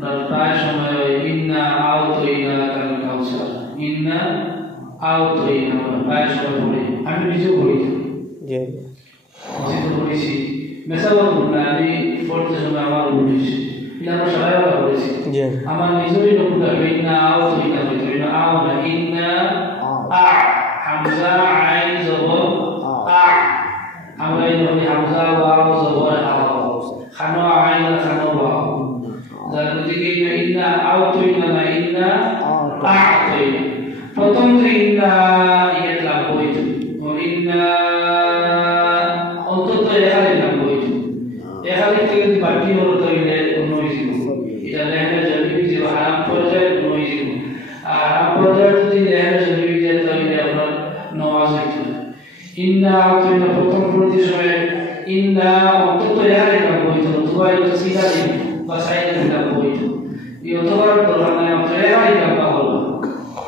প্রায় সময় ইন্না আউতাইনা কাল কাউসার, ইন্না আউতাইনা প্রায় সময় পড়ি, আমি নিজে পড়ি মসজিদে পড়েছি মেসাবার না, আমি পড়তে সময় আমার উঠেছি এটা আমরা সবাই পড়েছি, আমার নিজেরই নকুলা ইন্না আউতাইনা ইন্না আউনা ইন্না আ হামজা আইন জবর আ, আমরা এই হামজা ওয়াও জবর আ খানো আইন খানো ওয়াও, যার দিকে ইন্না আউতাইনা না ইন্না আ'তাইনা, প্রথম যে ইন্না ইয়া লাভ হইতো ইন্না অন্তত এখানে লাভ হইতো, এখানে থেকে বাকি হলো তৈলে অন্য হইছিল, এটা লেহেনা জরুরি যে হারাম পর্যায়ে অন্য হইছিল, আর হারাম পর্যায়ে যদি লেহেনা জরুরি যে তৈলে আপনার নওয়াজ হইতো না। ইন্না আ'তাইনা প্রথম পড়তে সময় ইন্না অন্তত এখানে লাভ হইতো, অথবা এটা সিধা দিন বা সাইডে লাভ হইতো, এই অথবা দরকার নাই অন্তত এখানে লাভ হলো,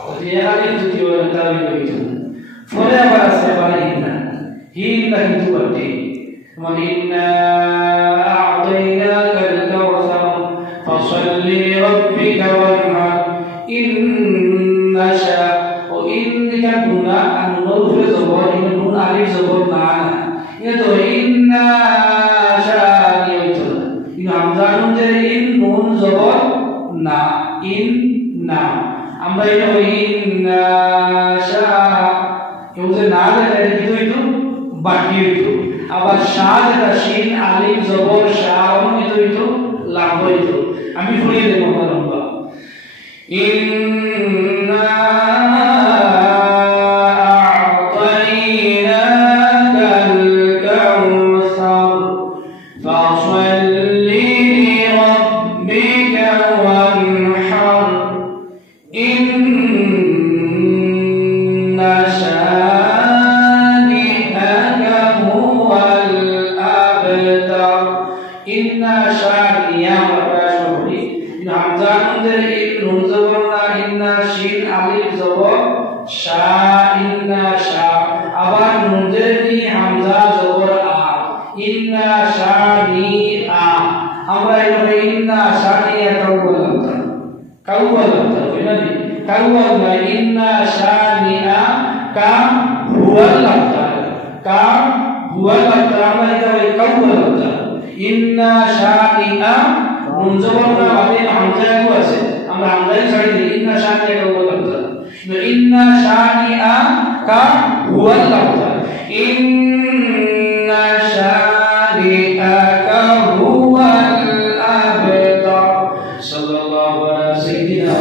যদি এখানে দ্বিতীয় তাবিদ হইতো পরে আবার আছে আবার ইন্না ইন্না কিন্তু বাড়তি মানে ইন্না আ'তাইনাকাল কাউসার ফাসাল্লি লিরাব্বিকা ওয়ানহার ইন্না শা ও ইন্না গুনা আন-নুন জবর নুন আলিফ জবর না, এটা তো ইন্না শা হইতো কিন্তু হামজা নুন যে ইন নুন জবর না ইন্না, আমরা এটা ইন্না শা কেউ যে না দেয় কি হইতো বাকি হইতো, আবার শা যেটা শিন আলিফ জবর শা অনিত হইতো লাভ হইতো, আমি পড়িয়ে দেব আমার লম্বা ইন্না আ'তাইনাকাল কাউসার ফাসাল্লি লিরাব্বিকা ওয়ানহার ইন্না শানিআকা হুয়াল আবতার, ইন্না শানিয়া ওয়াশরি হামজা নুনের নুন জবর না ইন্না শিন আলিফ জবর শা ইন্না শা, আবার নুনের নি হামজা জবর আ ইন্না শানিআ, আমরা এখানে ইন্না শানিআ কাউয়ালাতা বুঝলেন কাউয়ালা ইন্না শানিআ কা হুয়াল আবতার, কা হুয়াল আবতার, আমরা এখানে কাউয়ালাতা ইন্না শানিআ নুন জবর না বাদে হামজা আছে, আমরা হামজাই ছাড়ি দিই ইন্না শানিআ কাউয়ালাতা, ইন্না শানিআ কা হুয়াল আবতার ইন্না শানিআকা হুয়াল আবতার। সাল্লাল্লাহু আলা সাইয়্যিদিনা